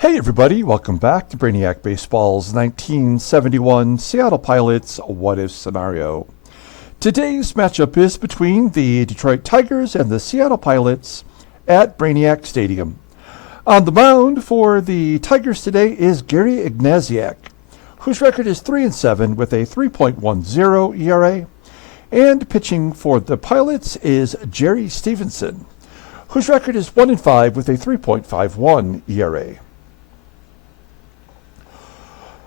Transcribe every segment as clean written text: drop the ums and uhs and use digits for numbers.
Hey everybody, welcome back to Brainiac Baseball's 1971 Seattle Pilots What If Scenario. Today's matchup is between the Detroit Tigers and the Seattle Pilots at Brainiac Stadium. On the mound for the Tigers today is Gary Ignasiak, whose record is 3-7 with a 3.10 ERA, and pitching for the Pilots is Jerry Stephenson, whose record is 1-5 with a 3.51 ERA.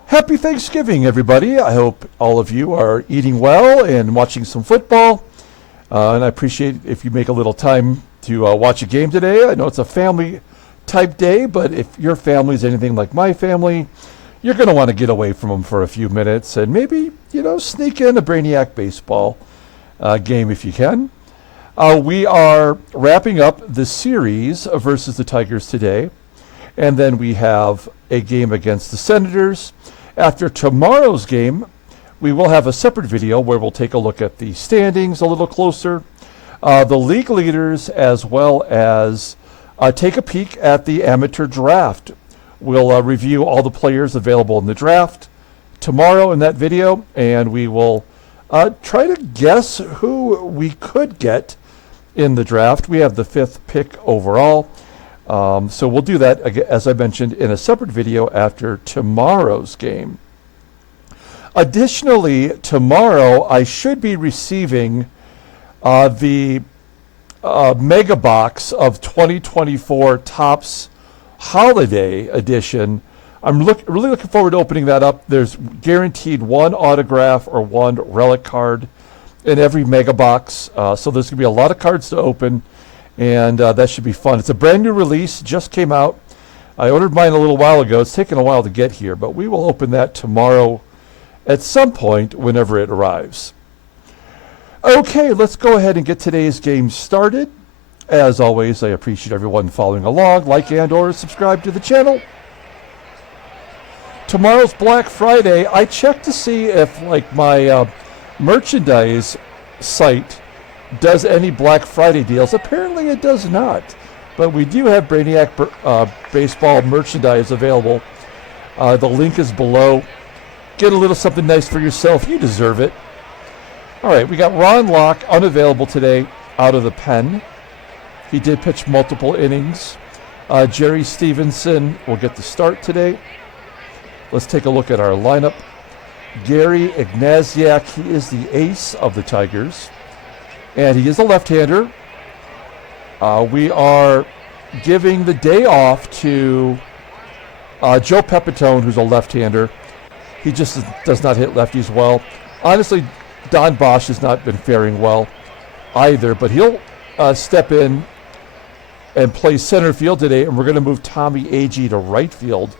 Happy Thanksgiving, everybody. I hope all of you are eating well and watching some football. And I appreciate if you make a little time to watch a game today. I know it's a family-type day, but if your family is anything like my family, you're going to want to get away from them for a few minutes and maybe, sneak in a Brainiac baseball game if you can. We are wrapping up the series versus the Tigers today. And then we have a game against the Senators. After tomorrow's game, we will have a separate video where we'll take a look at the standings a little closer, the league leaders, as well as take a peek at the amateur draft. We'll review all the players available in the draft tomorrow in that video, and we will try to guess who we could get in the draft. We have the 5th pick overall. So we'll do that, as I mentioned, in a separate video after tomorrow's game. Additionally, tomorrow I should be receiving the mega box of 2024 Topps Holiday Edition. I'm really looking forward to opening that up. There's guaranteed one autograph or one relic card in every mega box. So there's going to be a lot of cards to open. And that should be fun. It's a brand new release, just came out. I ordered mine a little while ago. It's taken a while to get here, but we will open that tomorrow at some point whenever it arrives. Okay, let's go ahead and get today's game started. As always, I appreciate everyone following along. Like and or subscribe to the channel. Tomorrow's Black Friday. I checked to see if my merchandise site does any Black Friday deals. Apparently it does not, but we do have Brainiac baseball merchandise available. The link is below. Get a little something nice for yourself. You deserve it. All right, we got Ron Locke unavailable today out of the pen. He did pitch multiple innings. Jerry Stephenson will get the start today. Let's take a look at our lineup. Gary Ignasiak, he is the ace of the Tigers. And he is a left-hander. We are giving the day off to Joe Pepitone, who's a left-hander. He just does not hit lefties well. Honestly, Don Bosch has not been faring well either, but he'll step in and play center field today, and we're going to move Tommie AGEE to right field,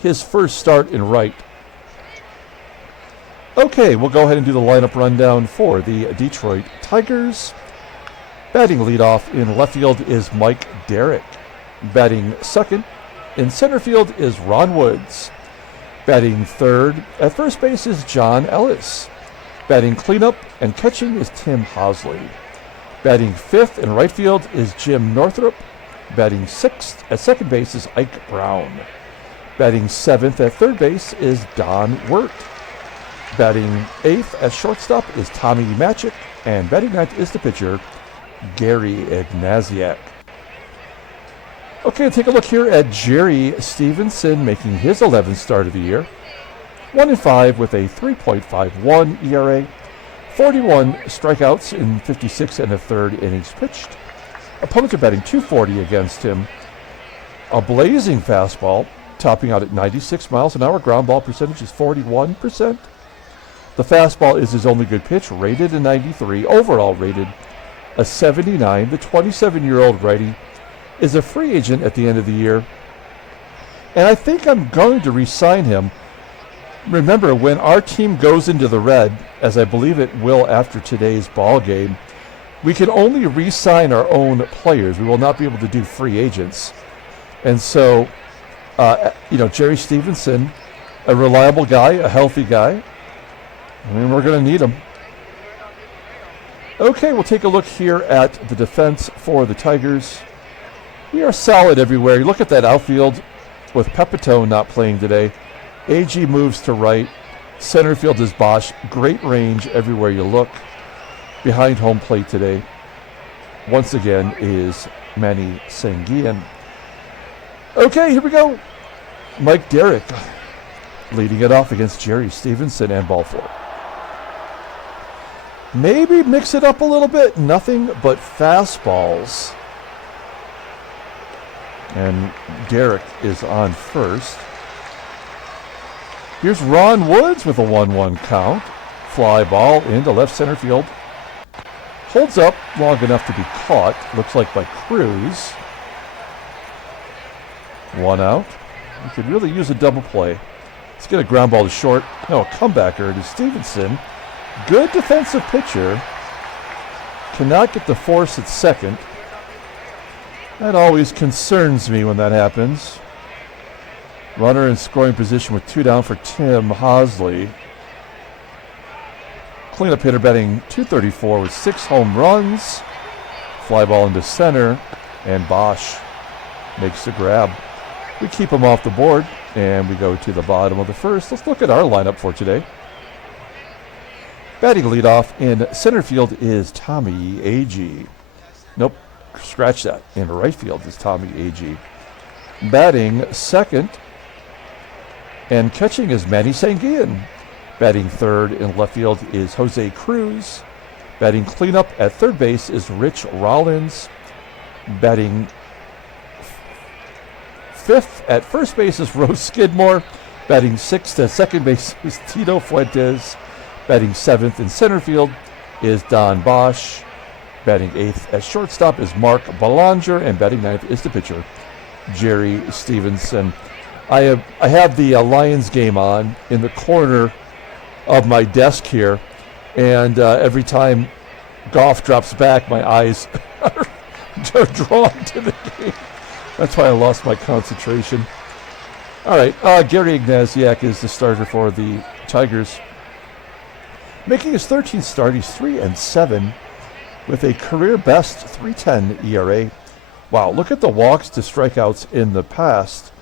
his first start in right. Okay, we'll go ahead and do the lineup rundown for the Detroit Tigers. Batting leadoff in left field is Mike Derrick. Batting second in center field is Ron Woods. Batting third at first base is John Ellis. Batting cleanup and catching is Tim Hosley. Batting fifth in right field is Jim Northrup. Batting sixth at second base is Ike Brown. Batting seventh at third base is Don WERT. Batting eighth at shortstop is Tommie MATCHICK, and batting ninth is the pitcher, Gary Ignasiak. Okay, take a look here at Jerry Stephenson making his 11th start of the year. 1-5 with a 3.51 ERA, 41 strikeouts in 56 and a third innings pitched. Opponents are batting .240 against him. A blazing fastball, topping out at 96 miles an hour. Ground ball percentage is 41%. The fastball is his only good pitch, rated a 93, overall rated a 79. The 27-year-old righty is a free agent at the end of the year, and I think I'm going to re-sign him. Remember, when our team goes into the red, as I believe it will after today's ball game, we can only re-sign our own players. We will not be able to do free agents. And so, Jerry Stephenson, a reliable guy, a healthy guy, and we're going to need him. Okay, we'll take a look here at the defense for the Tigers. We are solid everywhere. You look at that outfield. with Pepitone not playing today. AGEE moves to right. Center field is BOSCH. Great range everywhere you look. Behind home plate today, once again, is Manny SANGUILLEN. Okay, here we go. Mike DERRICK leading it off against Jerry Stephenson and ball 4. Maybe mix it up a little bit. Nothing but fastballs. And DERRICK is on first. Here's Ron Woods with a 1-1 count. Fly ball into left center field. Holds up long enough to be caught. Looks like by CRUZ. 1 out. You could really use a double play. Let's get a ground ball to short. No, a comebacker to Stephenson. Good defensive pitcher. Cannot get the force at second. That always concerns me when that happens. Runner in scoring position with 2 down for Tim HOSLEY. Cleanup hitter batting .234 with 6 home runs. Fly ball into center, and BOSCH makes the grab. We keep him off the board, and we go to the bottom of the first. Let's look at our lineup for today. Batting leadoff in center field is Tommie AGEE. Nope, scratch that. In right field is Tommie AGEE. Batting second and catching is Manny SANGUILLEN. Batting third in left field is Jose CRUZ. Batting cleanup at third base is Rich Rollins. Batting fifth at first base is Roe SKIDMORE. Batting sixth at second base is Tito FUENTES. Batting seventh in center field is Don BOSCH. Batting eighth at shortstop is Mark Belanger. And batting ninth is the pitcher, Jerry Stephenson. I have the Lions game on in the corner of my desk here, and every time Goff drops back, my eyes are drawn to the game. That's why I lost my concentration. All right, Gary Ignasiak is the starter for the Tigers. Making his 13th start, he's 3-7 with a career best 3.10 ERA. Wow, look at the walks to strikeouts in the past.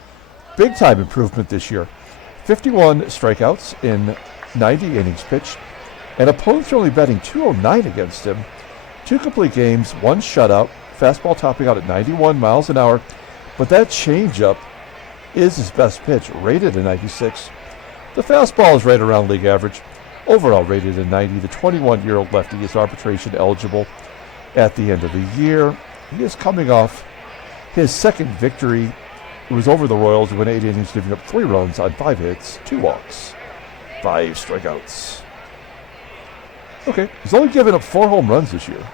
Big time improvement this year. 51 strikeouts in 90 innings pitched, and opponents are only batting .209 against him. 2 complete games, 1 shutout, fastball topping out at 91 miles an hour, but that changeup is his best pitch, rated at 96. The fastball is right around league average, overall rated at 90. The 21-year-old lefty is arbitration eligible at the end of the year. He is coming off his second victory. It was over the Royals, who went 8 innings, giving up 3 runs on 5 hits, 2 walks, 5 strikeouts. Okay, he's only given up 4 home runs this year.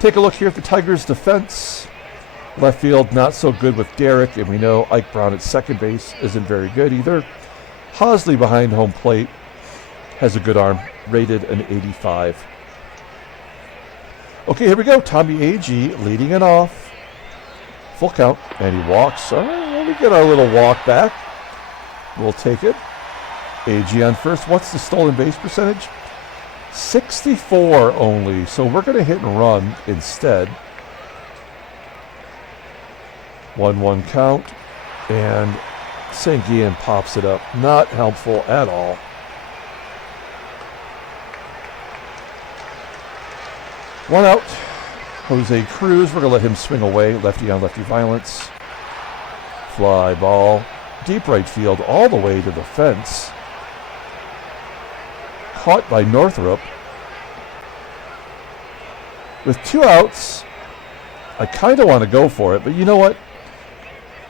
Take a look here at the Tigers' defense. Left field, not so good with DERRICK, and we know Ike Brown at second base isn't very good either. HOSLEY behind home plate has a good arm, rated an 85. Okay, here we go. Tommie AGEE leading it off. Full count, and he walks. All right, let me get our little walk back. We'll take it. AGEE on first. What's the stolen base percentage? 64 only, so we're going to hit and run instead. 1-1 count, and SANGUILLEN pops it up. Not helpful at all. One out. Jose CRUZ, we're going to let him swing away. Lefty on lefty violence. Fly ball. Deep right field all the way to the fence. Caught by NORTHRUP. With 2 outs, I kind of want to go for it, but you know what?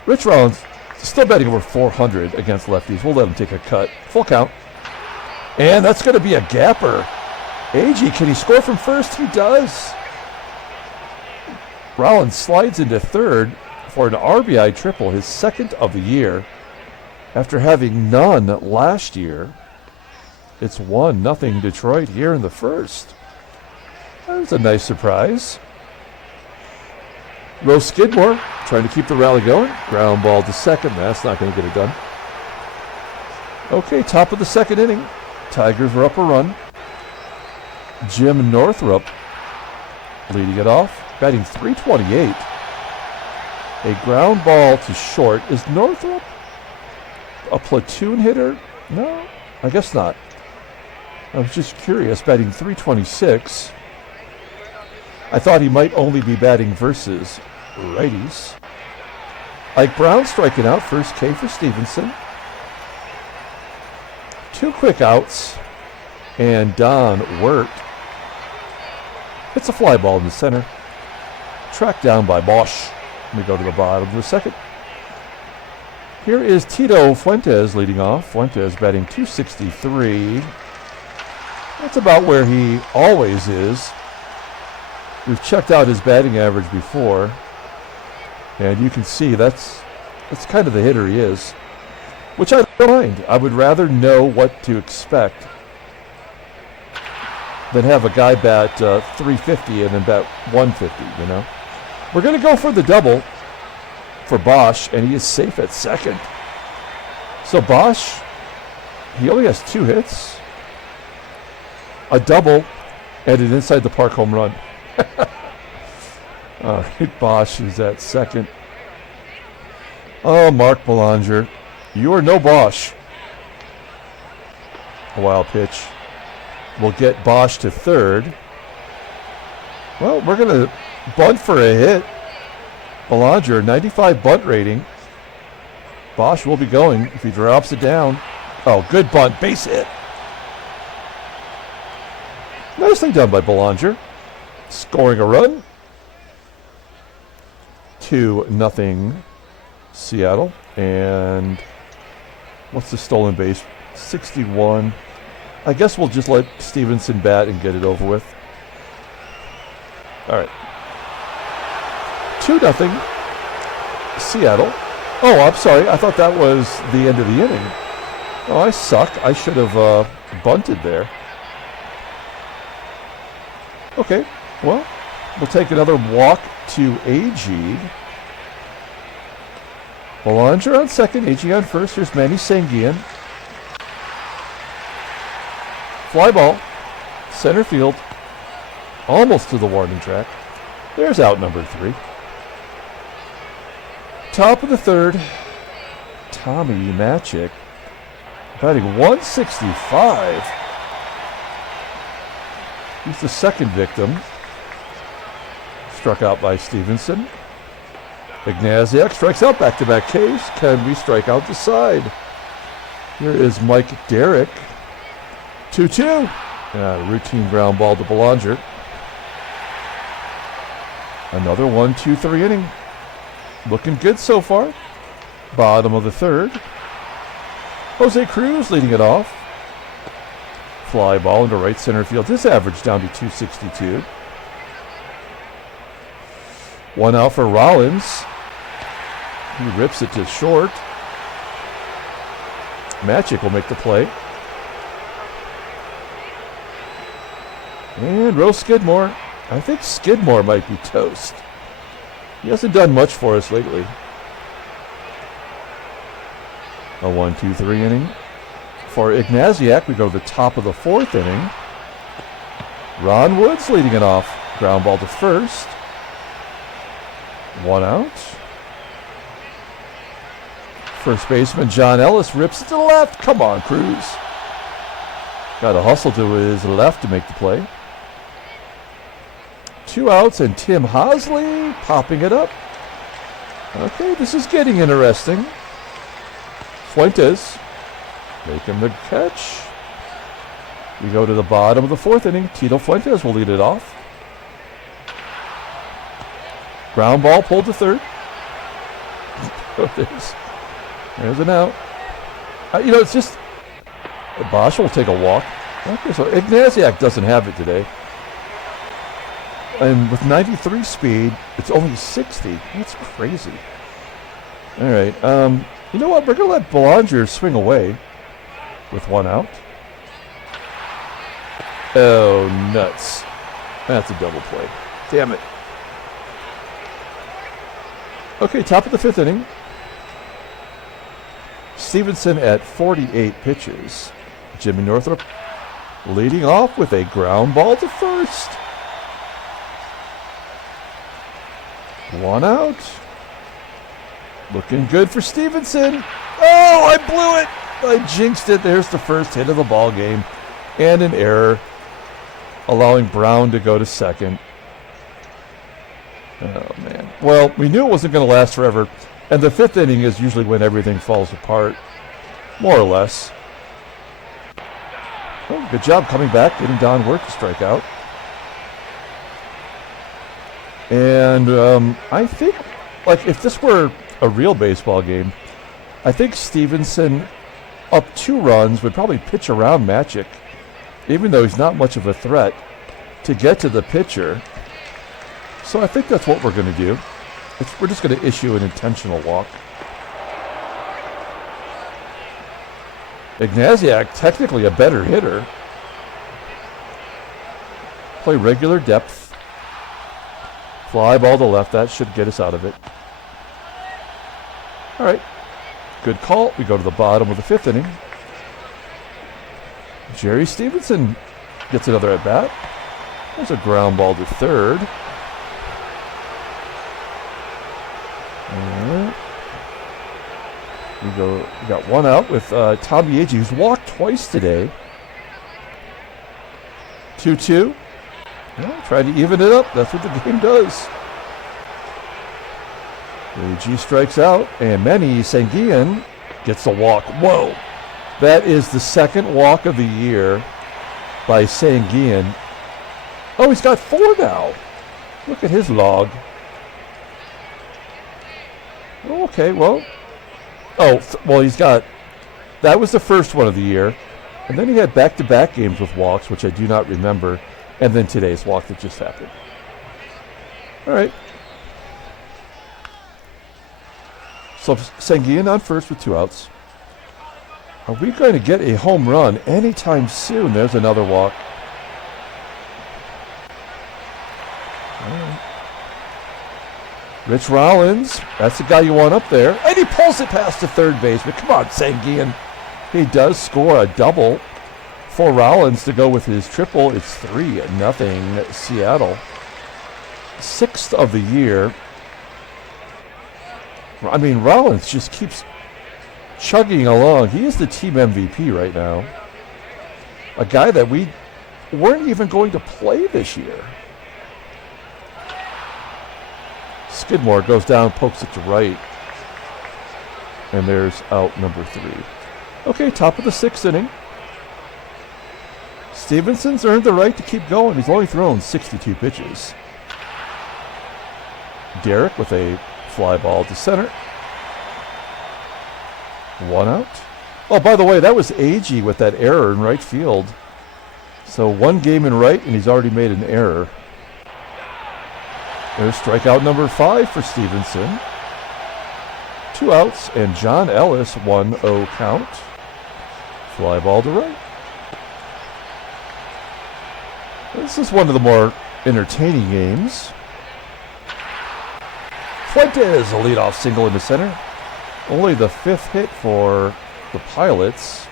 Rich Rollins still betting over 400 against lefties. We'll let him take a cut. Full count. And that's going to be a gapper. AGEE, can he score from first? He does. Rollins slides into third for an RBI triple, his second of the year, after having none last year. It's 1-0 Detroit here in the first. That was a nice surprise. Roe SKIDMORE trying to keep the rally going. Ground ball to second. That's not going to get it done. Okay, top of the second inning. Tigers are up a run. Jim NORTHRUP leading it off, batting .328. A ground ball to short. Is Northrop a platoon hitter? No, I guess not. I was just curious, batting .326. I thought he might only be batting versus righties. Ike Brown striking out, first K for Stephenson. 2 quick outs, and Don WERT hits a fly ball in the center. Tracked down by Bosch. We go to the bottom of the second. Here is Tito Fuentes leading off. Fuentes batting .263. That's about where he always is. We've checked out his batting average before, and you can see that's kind of the hitter he is, which I don't mind. I would rather know what to expect than have a guy bat .350 and then bat .150, you know. We're going to go for the double for Bosch, and he is safe at second. So Bosch, he only has 2 hits, a double, and an inside the park home run. All right, Bosch is at second. Oh, Mark Belanger, you are no Bosch. A wild pitch will get Bosch to third. Well, we're going to bunt for a hit. Belanger, 95 bunt rating. Bosch will be going if he drops it down. Oh, good bunt, base hit. Nicely done by Belanger. Scoring a run. 2-0 Seattle. And what's the stolen base? 61. I guess we'll just let Stephenson bat and get it over with. All right. 2-0 Seattle. Oh, I'm sorry. I thought that was the end of the inning. Oh, I suck. I should have bunted there. Okay. Well, we'll take another walk to AGEE. Belanger on second, AGEE on first. Here's Manny SANGUILLEN. Fly ball, center field, almost to the warning track. There's out number 3. Top of the third, Tommie MATCHICK, batting .165. He's the second victim. Struck out by Stephenson. Ignasiak strikes out, back-to-back Ks. Can we strike out the side? Here is Mike DERRICK. 2-2. Routine ground ball to Belanger. Another 1-2-3 inning. Looking good so far. Bottom of the third. Jose CRUZ leading it off. Fly ball into right center field. His average down to .262. 1 out for Rollins. He rips it to short. MATCHICK will make the play. And Roe SKIDMORE. I think Skidmore might be toast. He hasn't done much for us lately. A 1-2-3 inning. For Ignasiak, we go to the top of the 4th inning. Ron Woods leading it off. Ground ball to first. 1 out. First baseman John Ellis rips it to the left. Come on, CRUZ. Got to hustle to his left to make the play. 2 outs, and Tim HOSLEY popping it up. Okay, this is getting interesting. Fuentes making the catch. We go to the bottom of the 4th inning. Tito Fuentes will lead it off. Ground ball pulled to third. There's an out. You know, it's just Bosch will take a walk. Okay, so Ignasiak doesn't have it today. And with 93 speed, it's only 60. That's crazy. All right. You know what? We're going to let Belanger swing away with 1 out. Oh, nuts. That's a double play. Damn it. Okay, top of the 5th inning. Stephenson at 48 pitches. Jimmy Northrup leading off with a ground ball to first. 1 out. Looking good for Stephenson. Oh, I blew it. I jinxed it. There's the first hit of the ball game. And an error, allowing Brown to go to second. Oh, man. Well, we knew it wasn't going to last forever. And the fifth inning is usually when everything falls apart, more or less. Oh, good job coming back, getting Don WERT to strike out. And I think, like, if this were a real baseball game, I think Stephenson, up 2 runs, would probably pitch around MATCHIK, even though he's not much of a threat, to get to the pitcher. So I think that's what we're going to do. We're just going to issue an intentional walk. Ignasiak, technically a better hitter. Play regular depth. Fly ball to left. That should get us out of it. All right. Good call. We go to the bottom of the 5th inning. Jerry Stephenson gets another at bat. There's a ground ball to third. We got one out with Tommie, who's walked twice today. 2-2. Well, try to even it up. That's what the game does. AGEE strikes out, and Manny SANGUILLEN gets a walk. Whoa! That is the 2nd walk of the year by SANGUILLEN. Oh, he's got 4 now. Look at his log. Okay, well. Well, he's got. That was the first one of the year. And then he had back-to-back games with walks, which I do not remember. And then today's walk that just happened. All right. So SANGUILLEN on first with 2 outs. Are we going to get a home run anytime soon? There's another walk. All right. Rich Rollins, that's the guy you want up there. And he pulls it past the third baseman. Come on, SANGUILLEN. He does score a double for Rollins to go with his triple. It's 3-0 Seattle. 6th of the year. I mean, Rollins just keeps chugging along. He is the team MVP right now. A guy that we weren't even going to play this year. Skidmore goes down, pokes it to right. And there's out number 3. Okay, top of the 6th inning. Stephenson's earned the right to keep going. He's only thrown 62 pitches. DERRICK with a fly ball to center. 1 out. Oh, by the way, that was AGEE with that error in right field. So 1 game in right, and he's already made an error. There's strikeout number 5 for Stephenson. 2 outs, and John ELLIS, 1-0 count. Fly ball to right. This is one of the more entertaining games. Fuentes, a leadoff single into center. Only the 5th hit for the Pilots.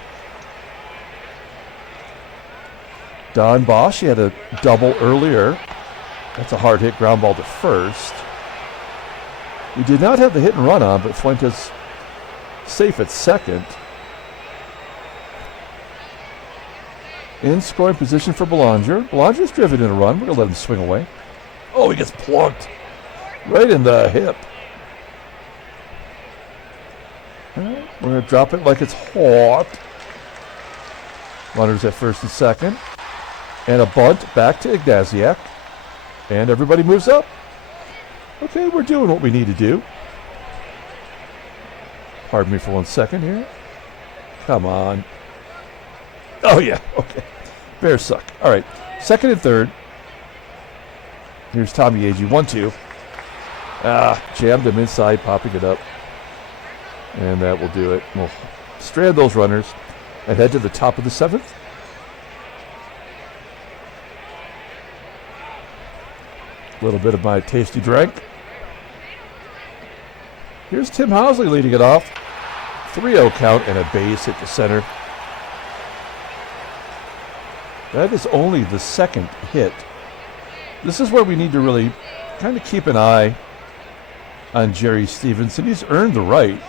Don BOSCH, he had a double earlier. That's a hard hit ground ball to first. We did not have the hit and run on, but Fuentes safe at second. In scoring position for Belanger. Belanger's driven in a run. We're going to let him swing away. Oh, he gets plunked right in the hip. We're going to drop it like it's hot. Runners at first and second. And a bunt back to Ignasiak. And everybody moves up. Okay, we're doing what we need to do. Pardon me for 1 second here. Come on. Oh, yeah. Okay. Bears suck. All right. 2nd and 3rd. Here's Tommie, AGEE. 1-2. Jammed him inside, popping it up. And that will do it. We'll strand those runners and head to the top of the 7th. A little bit of my tasty drink. Here's Tim HOSLEY leading it off. 3-0 count and a base hit to center. That is only the 2nd hit. This is where we need to really kind of keep an eye on Jerry Stephenson. He's earned the right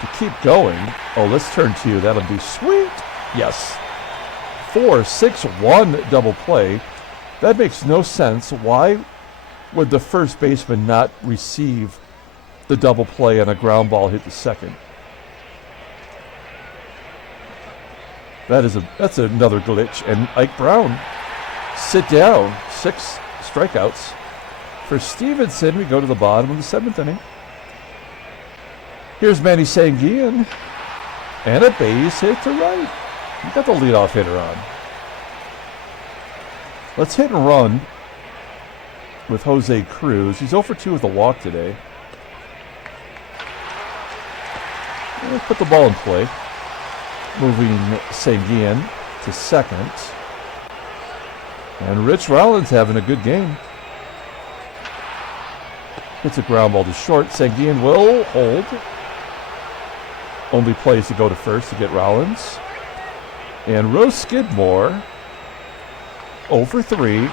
to keep going. Oh, let's turn 2. That'll be sweet. Yes. 4-6-1 double play. That makes no sense. Why would the first baseman not receive the double play on a ground ball hit the second? That's another glitch. And Ike Brown, sit down. 6 strikeouts. For Stephenson, we go to the bottom of the 7th inning. Here's Manny SANGUILLEN. And a base hit to right. You got the leadoff hitter on. Let's hit and run with Jose CRUZ. He's 0 for 2 with a walk today. Let's put the ball in play. Moving SANGUILLEN to second. And Rich Rollins having a good game. Hits a ground ball to short. SANGUILLEN will hold. Only plays to go to first to get Rollins. And Roe SKIDMORE, 0 for 3.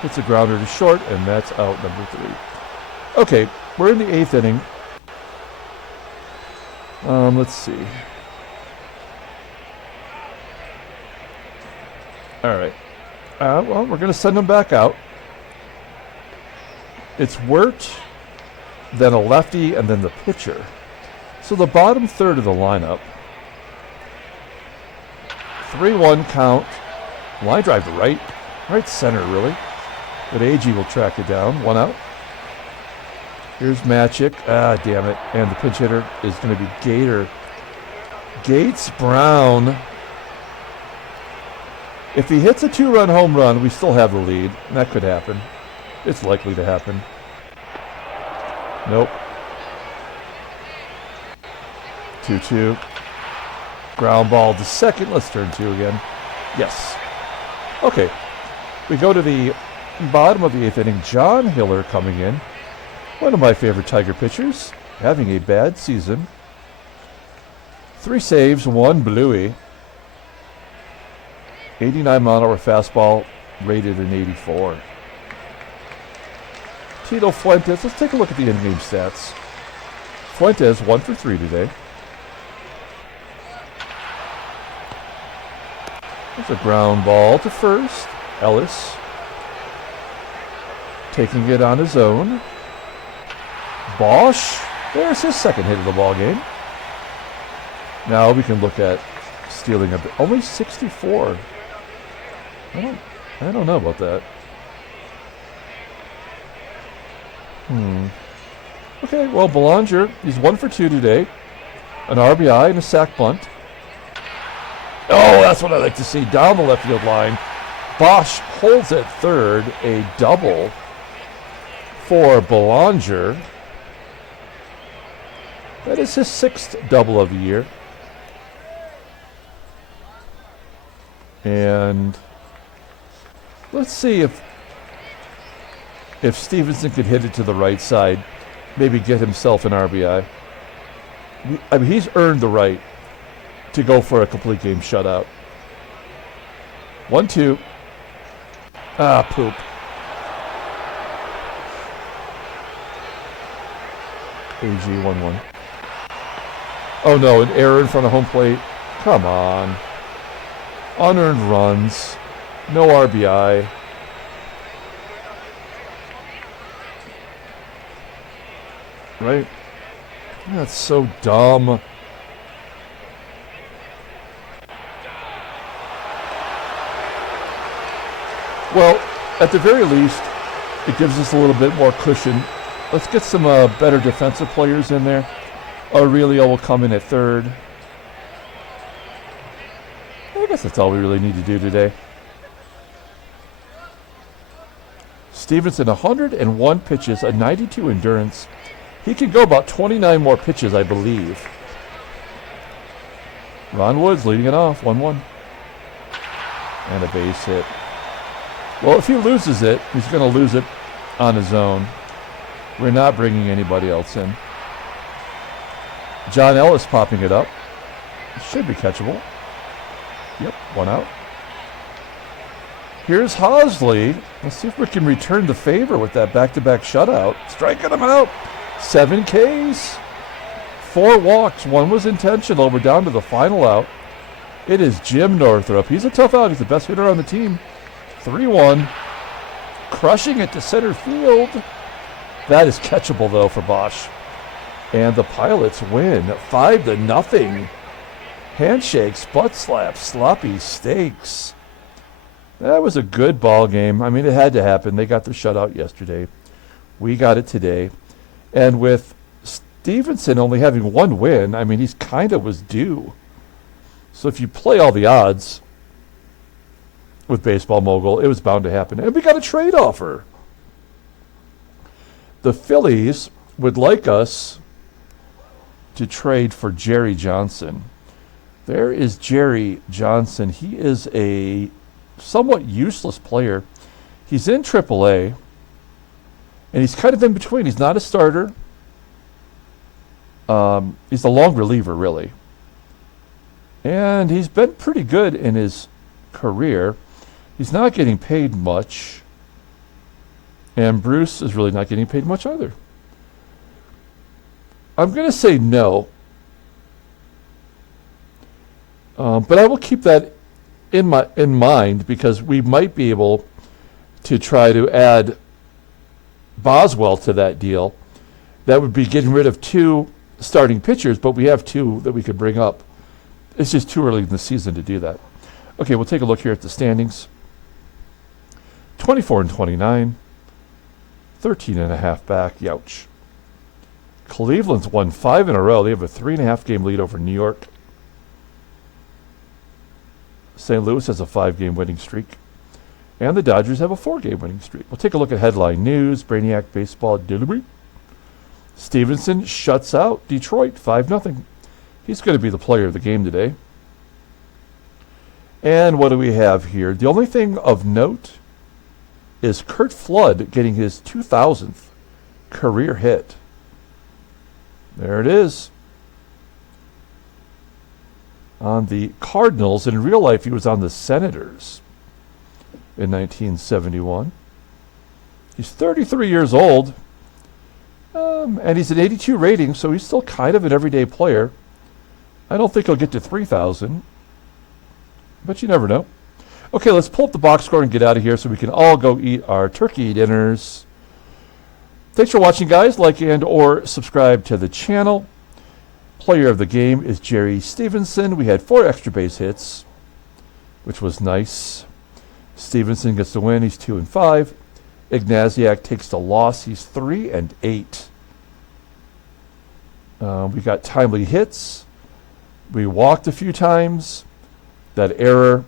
Hits a grounder to short, and that's out number 3. Okay, we're in the 8th inning. Let's see. All right. Well, we're going to send them back out. It's WERT, then a lefty, and then the pitcher. So the bottom third of the lineup. 3-1 count. Line drive to right. Right center, really. But AGEE will track it down. 1 out. Here's MATCHICK. Ah, damn it. And the pinch hitter is going to be Gates Brown. If he hits a 2-run home run, we still have the lead. And that could happen. It's likely to happen. Nope. 2-2. Ground ball to second. Let's turn 2 again. Yes. Okay. We go to the bottom of the 8th inning. John Hiller coming in. One of my favorite Tiger pitchers. Having a bad season. 3 saves, 1 bluey. 89-mile-an-hour fastball, rated an 84. Tito Fuentes. Let's take a look at the in-game stats. Fuentes, 1 for 3 today. There's a ground ball to first. ELLIS taking it on his own. BOSCH. There's his second hit of the ball game. Now we can look at stealing a bit. Only 64. I don't know about that. Okay, well, Belanger, he's 1 for 2 today. An RBI and a sac bunt. Oh, that's what I like to see. Down the left field line. BOSCH holds at third. A double for Belanger. That is his 6th double of the year. And let's see if Stephenson could hit it to the right side, maybe get himself an RBI. I mean, he's earned the right to go for a complete game shutout. 1-2. Ah, poop. AGEE 1-1. Oh no, an error in front of home plate. Come on. Unearned runs. No RBI. Right? That's so dumb. Well, at the very least, it gives us a little bit more cushion. Let's get some better defensive players in there. Aurelio will come in at third. I guess that's all we really need to do today. Stephenson, 101 pitches, a 92 endurance. He can go about 29 more pitches, I believe. Ron Woods leading it off, 1-1. And a base hit. Well, if he loses it, he's going to lose it on his own. We're not bringing anybody else in. John Ellis popping it up. It should be catchable. Yep, 1 out. Here's HOSLEY. Let's see if we can return the favor with that back-to-back shutout. Striking him out. 7 Ks. 4 walks. 1 was intentional. We're down to the final out. It is Jim Northrup. He's a tough out. He's the best hitter on the team. 3-1. Crushing it to center field. That is catchable, though, for Bosch. And the Pilots win 5-0. Handshakes, butt slaps, sloppy steaks. That was a good ball game. I mean, it had to happen. They got their shutout yesterday. We got it today. And with Stephenson only having 1 win, I mean, he's kind of was due. So if you play all the odds with Baseball Mogul, it was bound to happen. And we got a trade offer. The Phillies would like us to trade for Jerry Johnson. There is Jerry Johnson. He is a somewhat useless player. He's in AAA, and he's kind of in between. He's not a starter. He's a long reliever, really. And he's been pretty good in his career. He's not getting paid much. And Bruce is really not getting paid much either. I'm going to say no. But I will keep that in mind because we might be able to try to add Boswell to that deal. That would be getting rid of 2 starting pitchers, but we have 2 that we could bring up. It's just too early in the season to do that. Okay, we'll take a look here at the standings. 24-29, 13.5 back. Youch. Cleveland's won 5 in a row. They have a 3.5 game lead over New York. St. Louis has a 5-game winning streak. And the Dodgers have a 4-game winning streak. We'll take a look at headline news. Brainiac baseball delivery. Stephenson shuts out Detroit 5-0. He's going to be the player of the game today. And what do we have here? The only thing of note is Curt Flood getting his 2,000th career hit. There it is. On the Cardinals. In real life, he was on the Senators in 1971. He's 33 years old. And he's an 82 rating, so he's still kind of an everyday player. I don't think he'll get to 3,000, but you never know. Okay, let's pull up the box score and get out of here so we can all go eat our turkey dinners. Thanks for watching, guys. Like and or subscribe to the channel. Player of the game is Jerry Stephenson. We had 4 extra base hits, which was nice. Stephenson gets the win. He's 2-5. Ignasiak takes the loss. He's 3-8. We got timely hits. We walked a few times. That error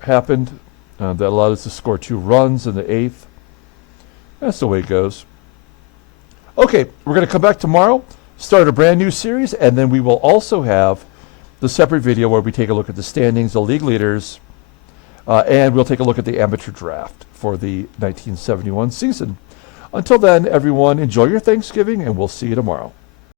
happened. That allowed us to score 2 runs in the 8th. That's the way it goes. Okay, we're going to come back tomorrow, start a brand new series, and then we will also have the separate video where we take a look at the standings, the league leaders, and we'll take a look at the amateur draft for the 1971 season. Until then, everyone, enjoy your Thanksgiving, and we'll see you tomorrow.